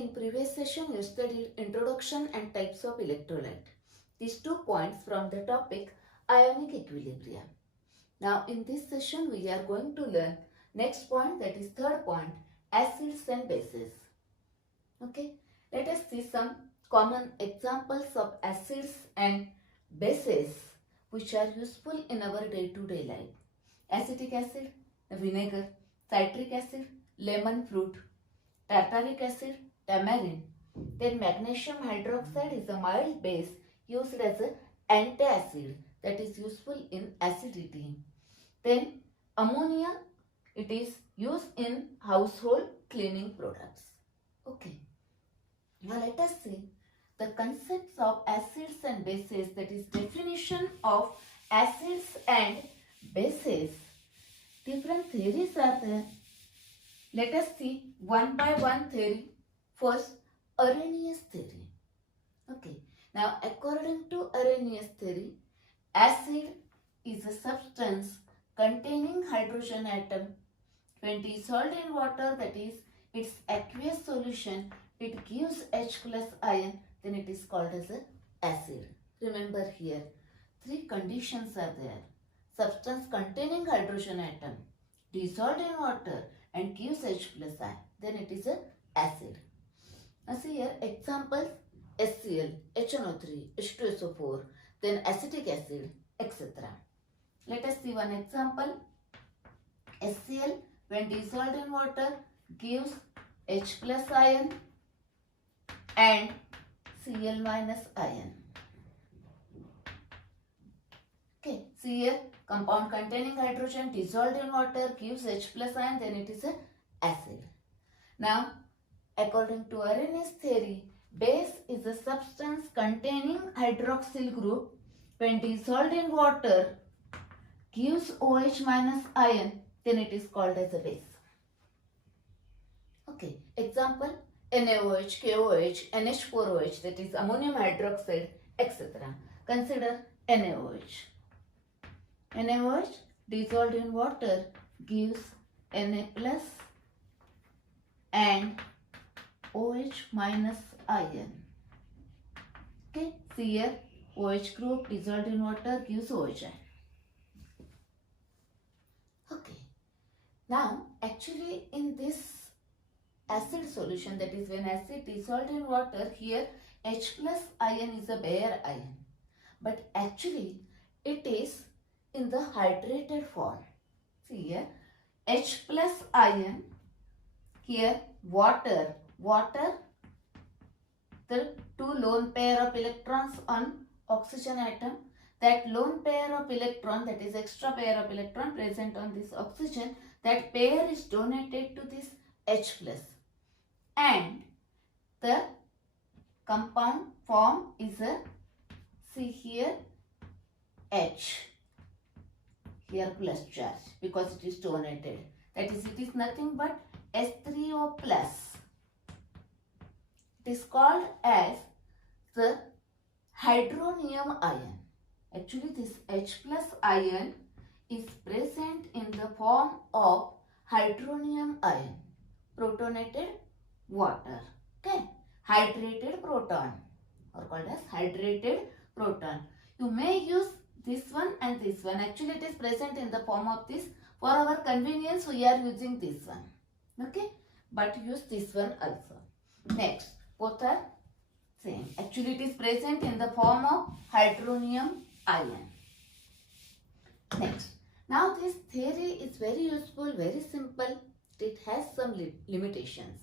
In previous session, you studied introduction and types of electrolyte. These 2 points from the topic Ionic Equilibria. Now in this session, we are going to learn next point, that is third point, acids and bases. Okay, let us see some common examples of acids and bases which are useful in our day-to-day life. Acetic acid, vinegar, citric acid, lemon fruit, tartaric acid, tamarind. Then magnesium hydroxide is a mild base used as an antacid that is useful in acidity. Then ammonia, it is used in household cleaning products. Okay. Now let us see the concepts of acids and bases, that is definition of acids and bases. Different theories are there. Let us see one by one theory. First, Arrhenius Theory. Okay. Now, according to Arrhenius Theory, acid is a substance containing hydrogen atom. When dissolved in water, that is its aqueous solution, it gives H plus ion, then it is called as an acid. Remember here, 3 conditions are there. Substance containing hydrogen atom, dissolved in water and gives H plus ion, then it is an acid. Now see here examples: HCl, HNO3, H2SO4, then acetic acid, etc. Let us see one example. HCl, when dissolved in water, gives H plus ion and Cl minus ion. Okay, see here, compound containing hydrogen dissolved in water gives H plus ion, then it is an acid. Now, according to Arrhenius theory, base is a substance containing hydroxyl group. When dissolved in water, gives OH minus ion, then it is called as a base. Okay, example: NaOH, KOH, NH4OH, that is ammonium hydroxide, etc. Consider NaOH. NaOH dissolved in water gives Na plus and OH minus ion. Okay, see here, OH group dissolved in water gives OH ion. Okay, now actually in this acid solution, that is when acid dissolved in water, here H plus ion is a bare ion, but actually it is in the hydrated form. See here, H plus ion, here water, the 2 lone pair of electrons on oxygen atom. That lone pair of electron, that is extra pair of electron present on this oxygen, that pair is donated to this H plus. And the compound form is a, see here, H. Here plus charge because it is donated. That is, it is nothing but H3O plus. It is called as the hydronium ion. Actually, this H plus ion is present in the form of hydronium ion, protonated water. Okay, hydrated proton, or called as hydrated proton. You may use this one and this one. Actually, it is present in the form of this. For our convenience, we are using this one. Okay, but use this one also. Next, both are same. Actually, it is present in the form of hydronium ion. Next, now this theory is very useful, very simple. It has some limitations.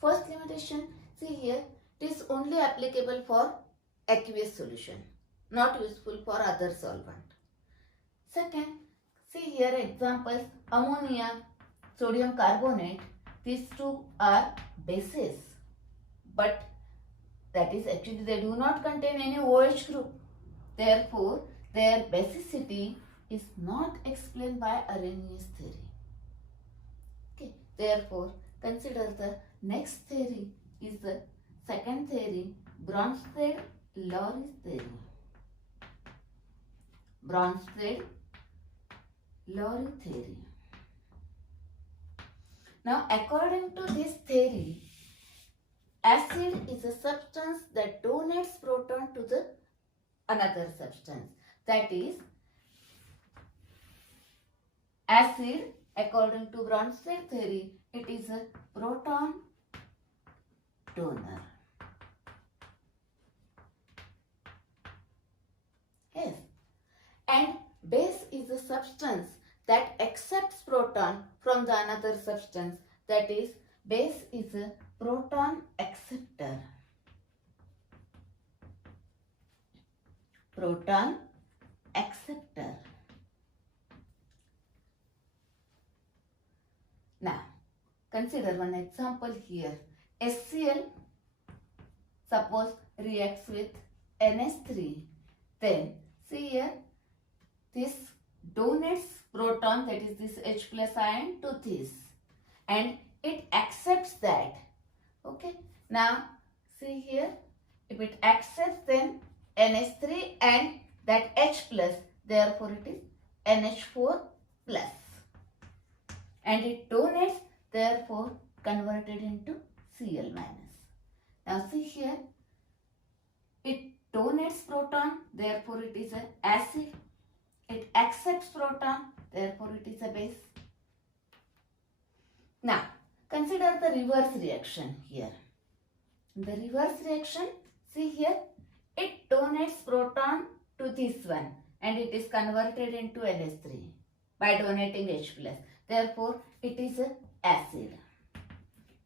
First limitation, see here, it is only applicable for aqueous solution, not useful for other solvent. Second, see here examples: ammonia, sodium carbonate. These 2 are bases, but that is actually they do not contain any OH group. Therefore, their basicity is not explained by Arrhenius theory. Okay. Therefore, consider the next theory is the second theory, Bronsted-Lowry theory. Bronsted-Lowry theory. Now, according to this theory, acid is a substance that donates proton to the another substance. That is, acid, according to Bronsted theory, it is a proton donor. Yes. And base is a substance that accepts proton from the another substance. That is, base is a proton acceptor. Proton acceptor. Now, consider one example here. HCl, suppose, reacts with NH3. Then, see here, this donates proton, that is this H plus ion, to this. And it accepts that. Okay. Now, see here, if it accepts, then NH3 and that H plus, therefore it is NH4 plus. And it donates, therefore converted into Cl minus. Now see here, it donates proton, therefore it is an acid. It accepts proton, therefore it is a base. Now consider the reverse reaction here. In the reverse reaction, see here, it donates proton to this one and it is converted into NH3 by donating H plus. Therefore, it is an acid.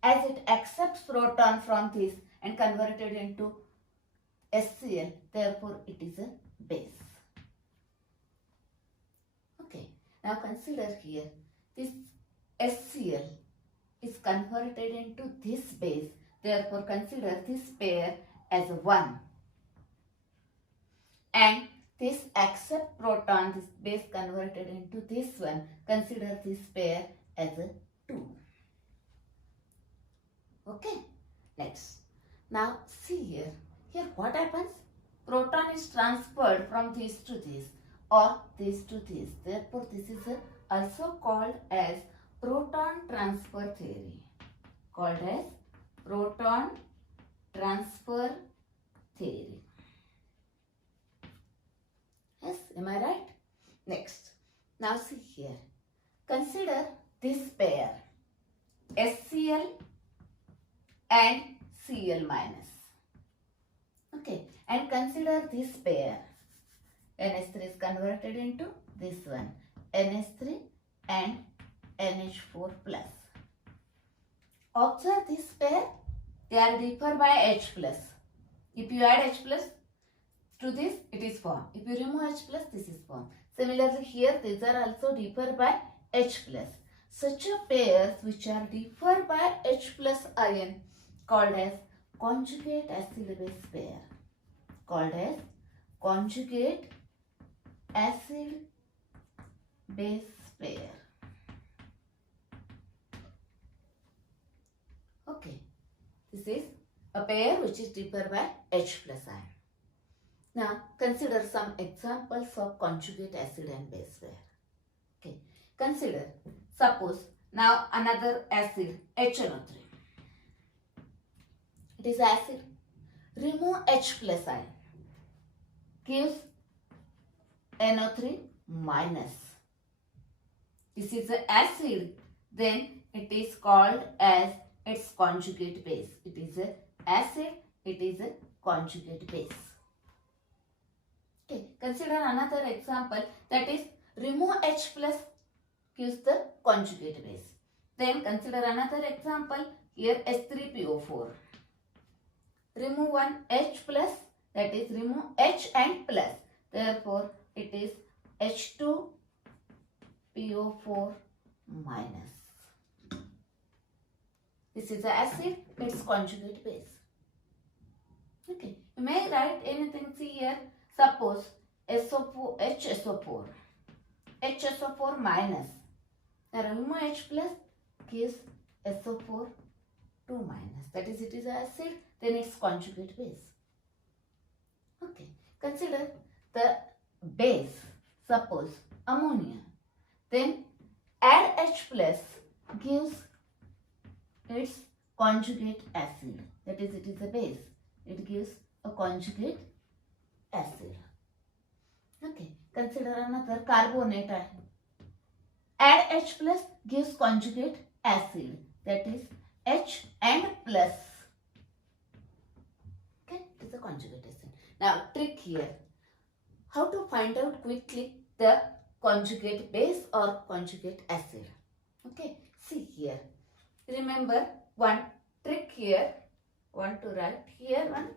As it accepts proton from this and converted into HCl, therefore it is a base. Okay, now consider here, this HCl is converted into this base, therefore consider this pair as a 1. And this accept proton, this base converted into this one, consider this pair as a 2. Okay, next. Now see here. Here what happens? Proton is transferred from this to this or this to this. Therefore this is also called as proton transfer theory. Called as proton transfer theory. Yes, am I right? Next. Now see here. Consider this pair HCl and Cl minus. Okay. And consider this pair. NH3 is converted into this one. NH3 and NH4 plus. Observe this pair. They are differ by H plus. If you add H plus to this, it is formed. If you remove H plus, this is formed. Similarly, here these are also differ by H plus. Such a pairs which are differ by H plus ion called as conjugate acid base pair. Called as conjugate acid base pair. Okay, this is a pair which is differ by H plus ion. Now consider some examples of conjugate acid and base pair. Okay, consider, suppose now another acid HNO3. It is acid. Remove H plus ion. Gives NO3 minus. This is an acid. Then it is called as its conjugate base. It is an acid. It is a conjugate base. Okay. Consider another example, that is remove H plus gives the conjugate base. Then consider another example, here H3PO4. Remove one H plus, that is remove H and plus. Therefore, it is H2PO4 minus. This is the acid, its conjugate base. Okay, you may write anything. See here, suppose SO4, HSO4, HSO4 minus. Now remove H plus gives SO4 2 minus. That is, it is acid, then its conjugate base. Okay, consider the base, suppose ammonia. Then add H plus gives its conjugate acid. That is, it is a base. It gives a conjugate acid. Okay, consider another carbonate. Add H plus gives conjugate acid. That is H and plus. Okay, it is a conjugate acid. Now, trick here. How to find out quickly the conjugate base or conjugate acid. Okay, see here. Remember one trick here. Want to write here one.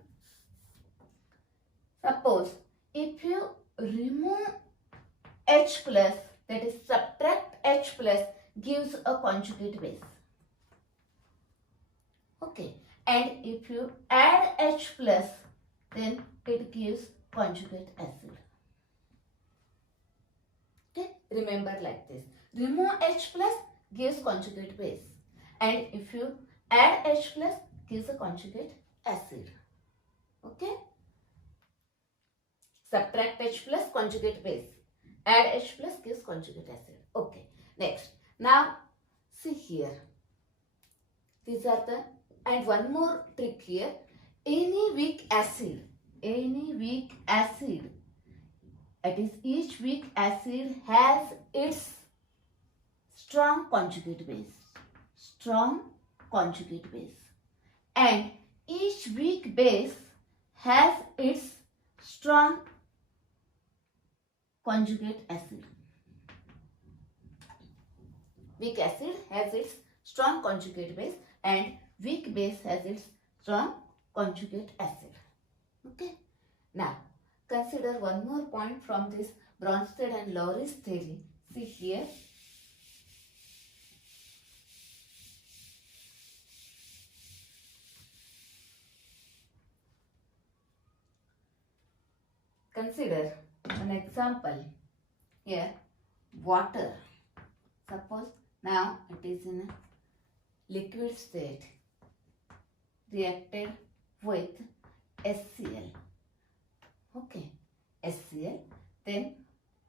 Suppose if you remove H plus, that is subtract H plus, gives a conjugate base. Okay, and if you add H plus, then it gives conjugate acid. Okay, remember like this. Remove H plus gives conjugate base, and if you add H plus gives a conjugate acid. Okay, subtract H plus, conjugate base. Add H plus gives conjugate acid. Okay, next. Now see here. These are the, and one more trick here. Any weak acid, that is, each weak acid has its strong conjugate base. And each weak base has its strong conjugate acid. Weak acid has its strong conjugate base and weak base has its strong conjugate acid. Okay. Now, consider one more point from this Bronsted and Lowry's theory. See here. Consider an example. Here, water. Suppose now it is in a liquid state, reacted with HCl. Okay, HCl. Then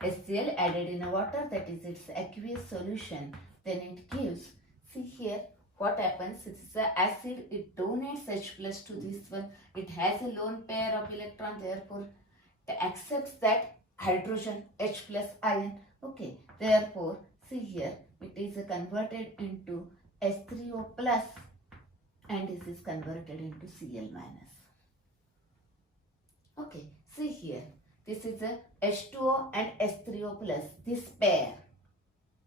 HCl added in a water, that is its aqueous solution. Then it gives, see here, what happens? It is the acid, it donates H plus to this one. It has a lone pair of electron, therefore it accepts that hydrogen H plus ion. Okay, therefore see here, it is converted into H3O plus and this is converted into Cl minus. Okay, see here, this is a H2O and H3O plus, this pair.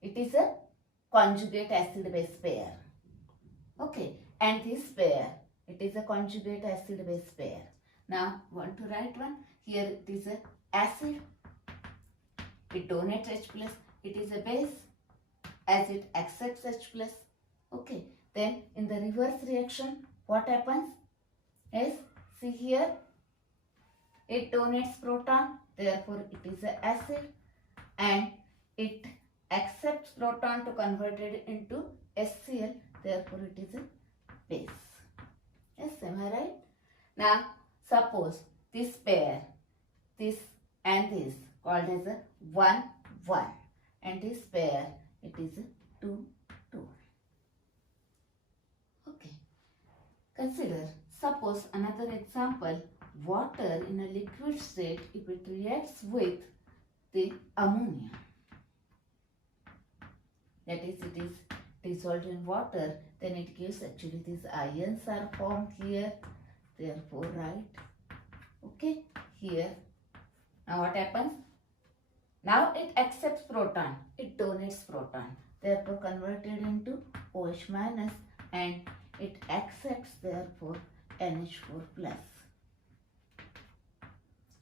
It is a conjugate acid base pair. Okay, and this pair, it is a conjugate acid base pair. Now, want to write one? Here it is a acid, it donates H plus, it is a base as it accepts H plus. Okay, then in the reverse reaction, what happens is, see here, it donates proton, therefore it is an acid and it accepts proton to convert it into HCl, therefore it is a base. Yes, am I right? Now, suppose this pair, this and this, called as a 1, 1, and this pair, it is a 2, 2. Okay. Consider, suppose another example, water in a liquid state, if it reacts with the ammonia, that is, it is dissolved in water, then it gives, actually these ions are formed here, therefore write, okay, here. Now what happens? Now it accepts proton, it donates proton, therefore converted into OH minus and it accepts therefore NH4 plus.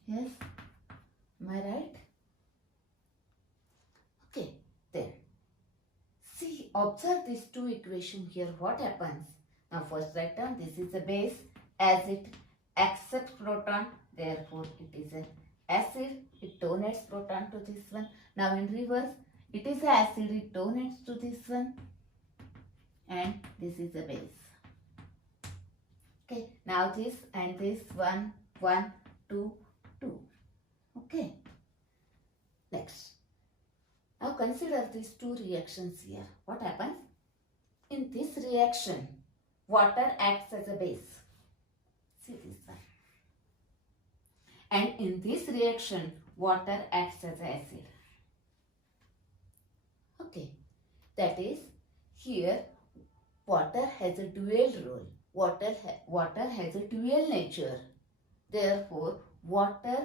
Yes, am I right? Okay, then see, observe these two equations here. What happens? Now first write down, this is a base as it accepts proton, therefore it is an acid, it donates proton to this one. Now in reverse, it is acid, it donates to this one and this is a base. Okay, now this and this 1, 1, 2, 2. Okay, next. Now consider these two reactions here. What happens? In this reaction, water acts as a base. See this one. And in this reaction, water acts as acid. Okay, that is, here water has a dual role. Water has a dual nature. Therefore, water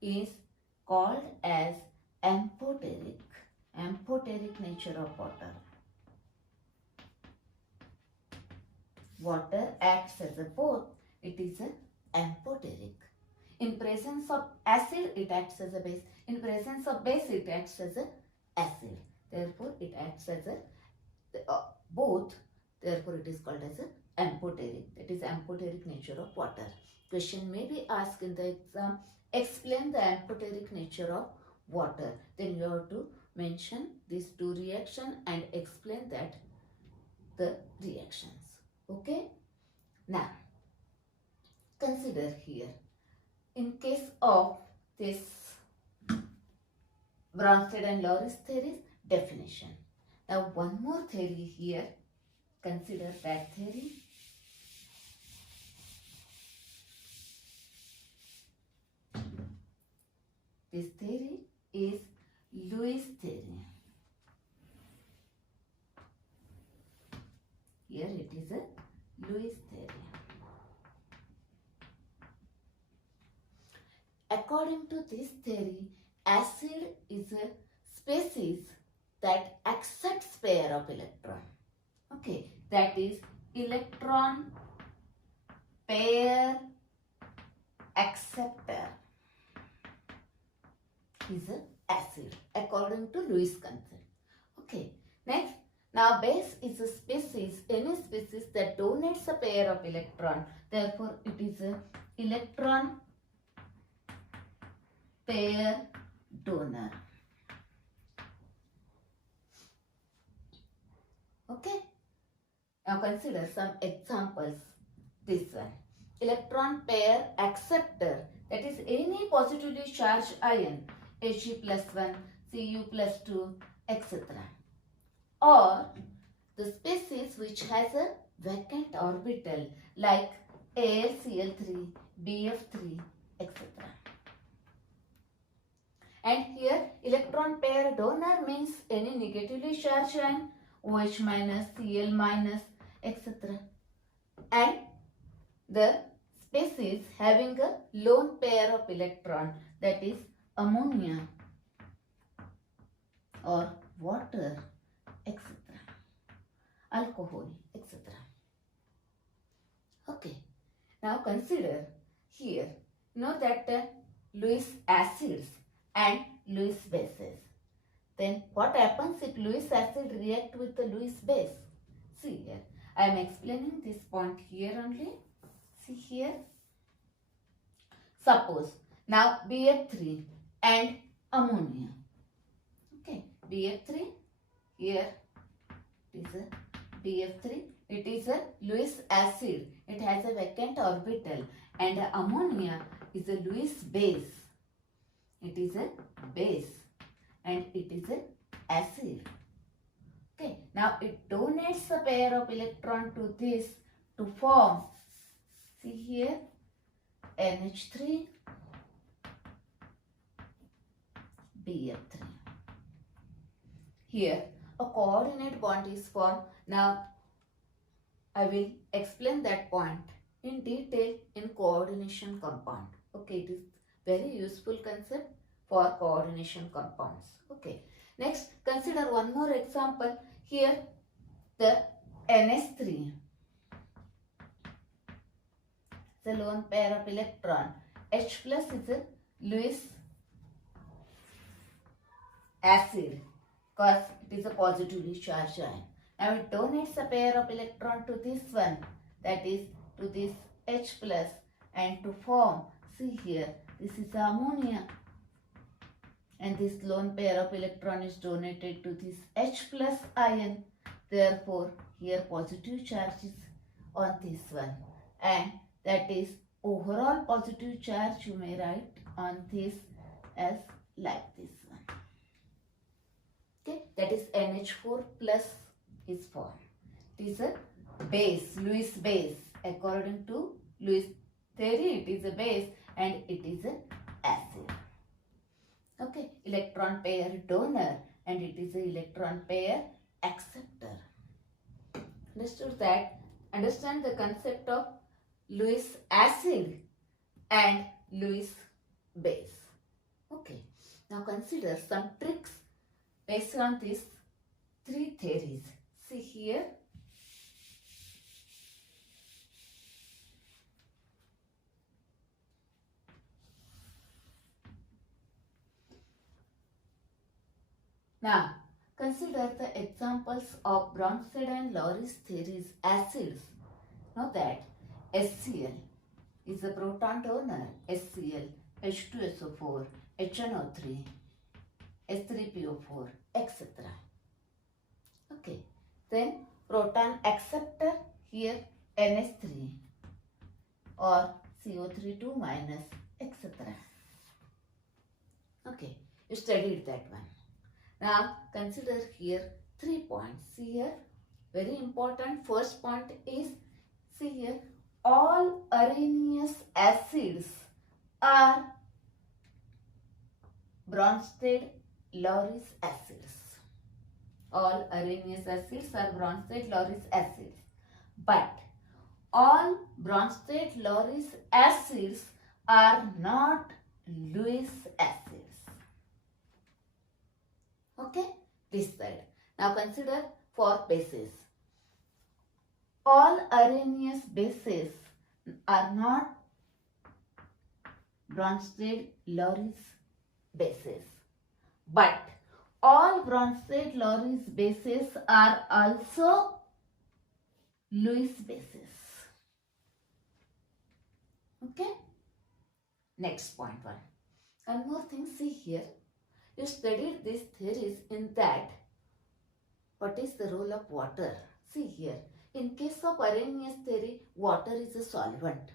is called as amphoteric nature of water. Water acts as a both. It is an amphoteric. In presence of acid, it acts as a base. In presence of base, it acts as an acid. Therefore, it acts as a both. Therefore, it is called as an amphoteric. That is amphoteric nature of water. Question may be asked in the exam. Explain the amphoteric nature of water. Then you have to mention these two reactions and explain that the reactions. Okay. Now, consider here. In case of this Bronsted-Lowry theory definition. Now, one more theory here. Consider that theory. This theory is Lewis theory. Here it is a Lewis theory. According to this theory, acid is a species that accepts pair of electron. Okay, that is electron pair acceptor is an acid according to Lewis concept. Okay, next. Now, base is a species, any species that donates a pair of electron. Therefore, it is a electron pair donor. Okay. Now, consider some examples. This one. Electron pair acceptor. That is any positively charged ion. Ag+1, Cu+2, etc. Or the species which has a vacant orbital like AlCl3, Bf3, etc. And here electron pair donor means any negatively charged ion, OH-, Cl-, etc. And the species having a lone pair of electron, that is ammonia or water, etc. Alcohol, etc. Okay. Now consider here, know that Lewis acids and Lewis bases. Then what happens if Lewis acid react with the Lewis base? See here, I am explaining this point here only. See here. Suppose now BF3 and ammonia. Okay, BF3 here it is a BF3. It is a Lewis acid. It has a vacant orbital, and ammonia is a Lewis base. It is a base and it is an acid. Okay, now it donates a pair of electron to this to form, see here, NH3, BF3. Here a coordinate bond is formed. Now I will explain that point in detail in coordination compound. Okay, it is very useful concept for coordination compounds. Okay, next consider one more example. Here the NH3, the lone pair of electron. H plus is a Lewis acid because it is a positively charged ion. Now it donates a pair of electron to this one, that is to this H plus, and to form, see here, this is ammonia, and this lone pair of electron is donated to this H plus ion. Therefore, here positive charge is on this one, and that is overall positive charge you may write on this as like this one. Okay, that is NH4 plus is formed. It is a base, Lewis base. According to Lewis theory, it is a base and it is an acid. Okay, electron pair donor and it is a electron pair acceptor. Understood that? Understand the concept of Lewis acid and Lewis base. Okay, now consider some tricks based on these three theories. See here. Now, consider the examples of Bronsted and Lowry's theories acids. Know that HCl is a proton donor, HCl, H2SO4, HNO3, H3PO4, etc. Okay, then proton acceptor, here NH3 or CO3 2 minus, etc. Okay, you studied that one. Now consider here 3 points. See here, very important. First point is, see here, all Arrhenius acids are Bronsted-Lowry acids. All Arrhenius acids are Bronsted-Lowry acids. But all Bronsted-Lowry acids are not Lewis acids. Okay, this side. Now consider for bases. All Arrhenius bases are not Bronsted-Lowry bases, but all Bronsted-Lowry bases are also Lewis bases. Okay, next point one. One more thing, see here. You studied these theories in that what is the role of water. See here, in case of Arrhenius theory, water is a solvent.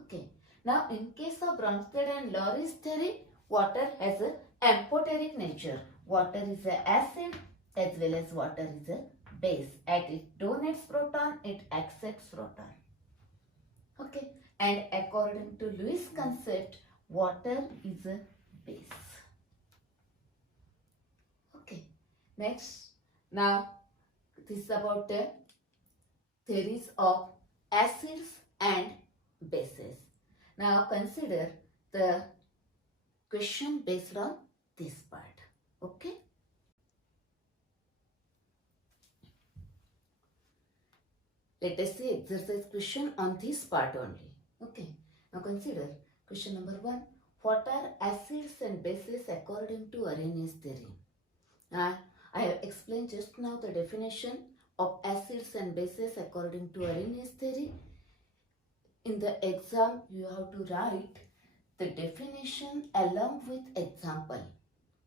Okay, now in case of Bronsted and Lowry's theory, water has an amphoteric nature. Water is an acid as well as water is a base. As it donates proton, it accepts proton. Okay, and according to Lewis concept, water is a base. Okay, next, now this is about the theories of acids and bases. Now consider the question based on this part. Okay. Let us see exercise question on this part only. Okay. Now consider question number 1. What are acids and bases according to Arrhenius theory? I have explained just now the definition of acids and bases according to Arrhenius theory. In the exam, you have to write the definition along with example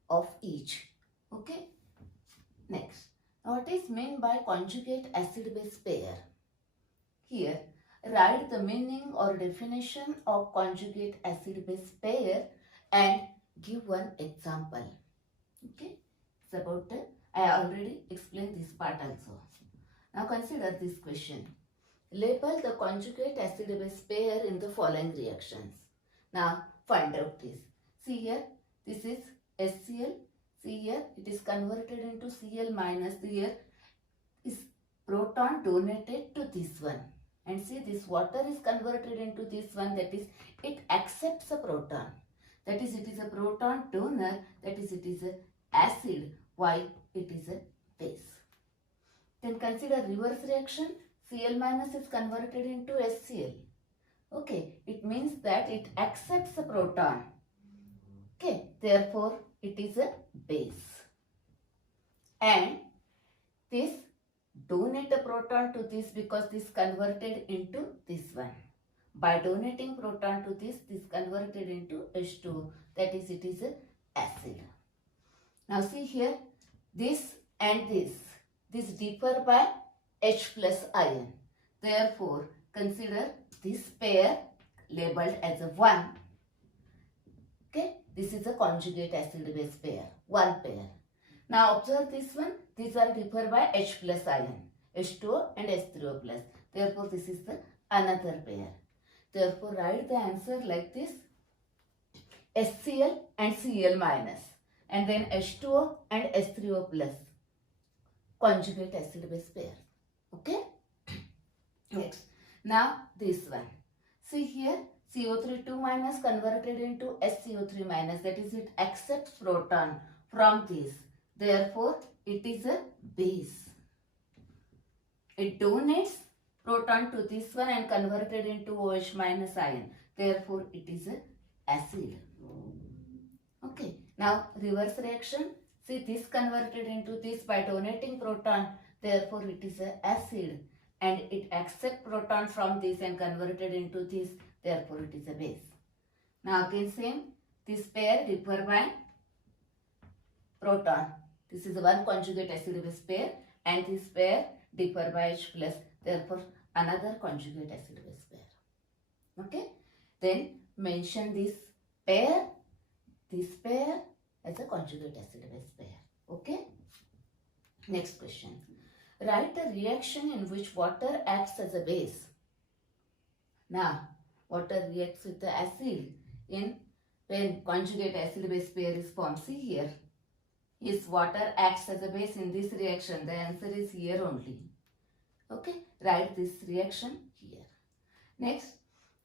of each. Okay. Next, now what is meant by conjugate acid-base pair? Here, write the meaning or definition of conjugate acid-base pair and give one example. Okay, it's about I already explained this part also. Now consider this question. Label the conjugate acid-base pair in the following reactions. Now find out this. See here, this is HCl. See here, it is converted into Cl minus. Here is proton donated to this one. And see, this water is converted into this one, that is, it accepts a proton. That is, it is a proton donor, that is, it is an acid, while it is a base. Then consider reverse reaction. Cl minus is converted into HCl. Okay, it means that it accepts a proton. Okay, therefore, it is a base. And this donate a proton to this because this converted into this one. By donating proton to this, this converted into H2. That is, it is an acid. Now see here, this and this differ by H plus ion. Therefore, consider this pair labeled as a 1. Okay, this is a conjugate acid-base pair, 1 pair. Now observe this one, these are differ by H plus ion. H2O and H3O plus. Therefore, this is the another pair. Therefore, write the answer like this: HCl and Cl minus, and then H2O and H3O plus, conjugate acid-base pair. Okay? Next. Now, this one. See here, CO3 2 minus converted into SCO3 minus, that is, it accepts proton from this. Therefore, it is a base. It donates proton to this one and converted into OH minus ion. Therefore, it is a acid. Okay. Now, reverse reaction. See, this converted into this by donating proton. Therefore, it is a acid. And it accepts proton from this and converted into this. Therefore, it is a base. Now, again same. This pair differ by proton. This is one conjugate acid-base pair. And this pair differ by H plus. Therefore, another conjugate acid-base pair. Okay. Then, mention this pair as a conjugate acid-base pair. Okay. Next question. Write a reaction in which water acts as a base. Now, water reacts with the acid when conjugate acid-base pair is formed. See here. If water acts as a base in this reaction, the answer is here only. Okay. Write this reaction here. Next.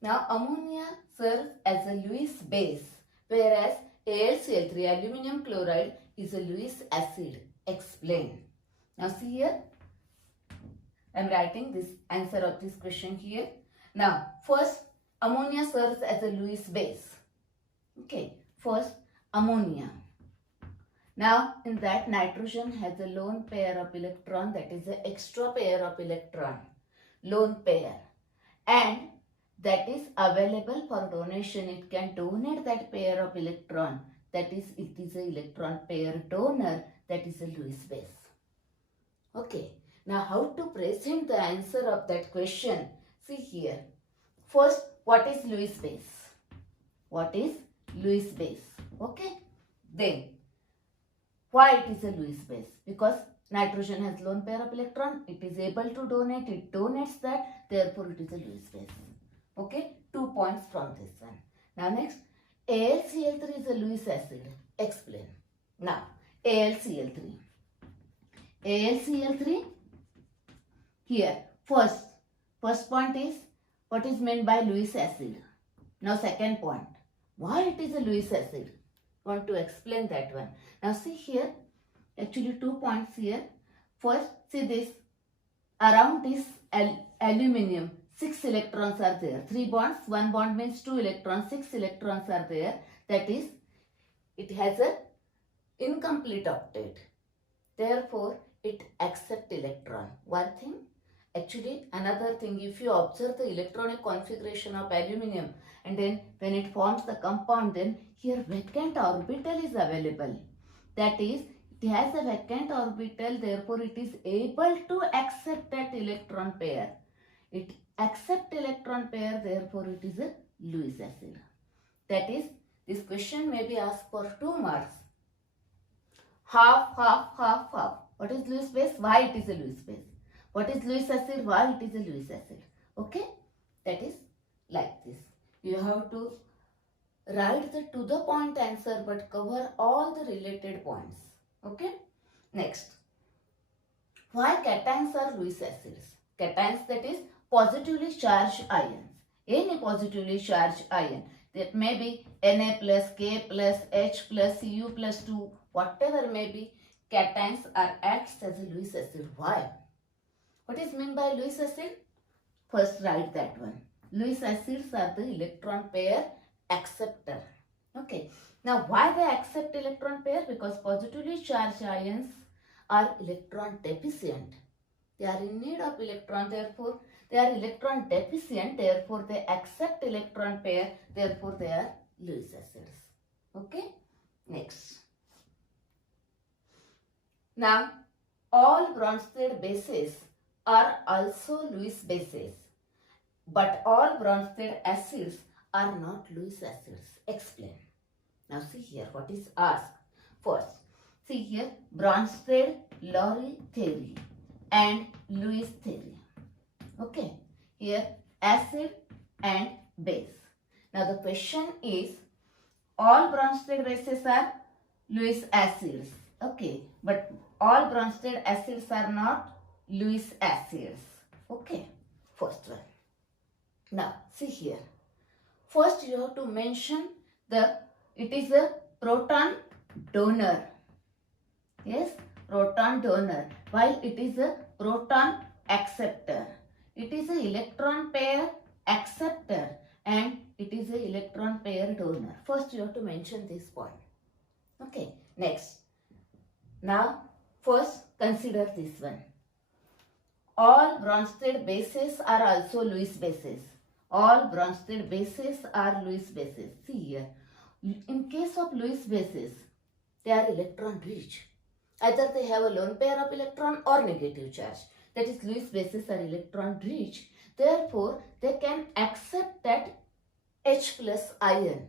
Now, ammonia serves as a Lewis base, whereas AlCl3, aluminium chloride, is a Lewis acid. Explain. Now, see here. I am writing this answer of this question here. Now, first, ammonia serves as a Lewis base. Okay. First, ammonia. Now, in that, nitrogen has a lone pair of electron, that is the extra pair of electron. Lone pair. And that is available for donation. It can donate that pair of electron. That is, it is an electron pair donor. That is a Lewis base. Okay. Now, how to present the answer of that question? See here. First, what is Lewis base? What is Lewis base? Okay. Then, why it is a Lewis base? Because nitrogen has lone pair of electron. It is able to donate. It donates that. Therefore, it is a Lewis base. Okay. 2 points from this one. Now, next. AlCl3 is a Lewis acid. Explain. Now, AlCl3. AlCl3. Here, first point is what is meant by Lewis acid. Now, second point, why it is a Lewis acid? Want to explain that one. Now, see here, actually 2 points here. First, see this, around this aluminium, 6 electrons are there. 3 bonds, 1 bond means 2 electrons, 6 electrons are there. That is, it has a incomplete octet. Therefore, it accepts electron. One thing. Actually, another thing, if you observe the electronic configuration of aluminium and then when it forms the compound, then here vacant orbital is available. That is, it has a vacant orbital, therefore it is able to accept that electron pair. It accepts electron pair, therefore it is a Lewis acid. That is, this question may be asked for 2 marks. Half. What is Lewis base? Why it is a Lewis base? What is Lewis acid? Why it is a Lewis acid? Okay? That is like this. You have to write the to the point answer but cover all the related points. Okay? Next. Why cations are Lewis acids? Cations, that is positively charged ions. Any positively charged ion. That may be Na plus, K plus, H plus, Cu plus 2, whatever may be, cations are acts as a Lewis acid. Why? What is meant by Lewis acid? First write that one. Lewis acids are the electron pair acceptor. Okay. Now why they accept electron pair? Because positively charged ions are electron deficient. They are in need of electron, therefore they are electron deficient, therefore they accept electron pair, therefore they are Lewis acids. Okay. Next. Now all Bronsted bases are also Lewis bases, but all Bronsted acids are not Lewis acids. Explain. Now see here what is asked. First, see here Bronsted-Lowry theory and Lewis theory. Okay, here acid and base. Now the question is, all Bronsted bases are Lewis acids. Okay, but all Bronsted acids are not Lewis acids. Okay, first one. Now see here. First you have to mention it is a proton donor. Yes, proton donor, while it is a proton acceptor. It is a electron pair acceptor and it is a electron pair donor. First you have to mention this point. Okay, next. Now first consider this one. All Bronsted bases are also Lewis bases. All Bronsted bases are Lewis bases. See here. In case of Lewis bases, they are electron rich. Either they have a lone pair of electron or negative charge. That is, Lewis bases are electron rich. Therefore, they can accept that H plus ion,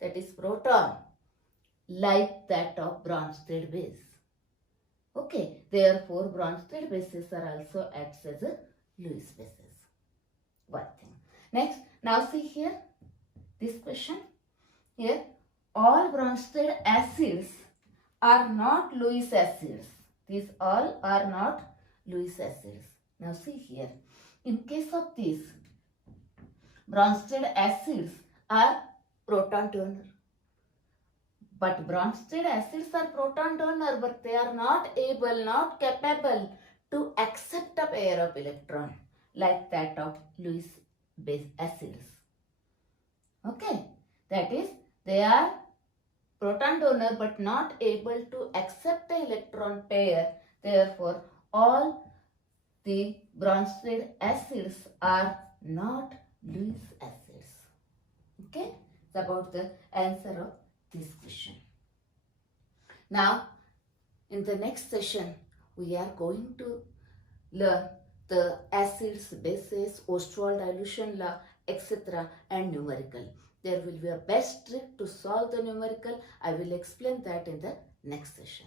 that is proton, like that of Bronsted base. Okay, therefore Bronsted bases are also acts as a Lewis bases. One thing. Next, now see here, this question. Here, all Bronsted acids are not Lewis acids. These all are not Lewis acids. Now see here, in case of this, Bronsted acids are proton donor. But Bronsted acids are proton donor, but they are not able, not capable to accept a pair of electron like that of Lewis base acids. Okay, that is, they are proton donor but not able to accept the electron pair. Therefore, all the Bronsted acids are not Lewis acids. Okay, it's about the answer of this question. Now, in the next session, we are going to learn the acids, bases, Ostwald dilution law, etc. and numerical. There will be a best trick to solve the numerical. I will explain that in the next session.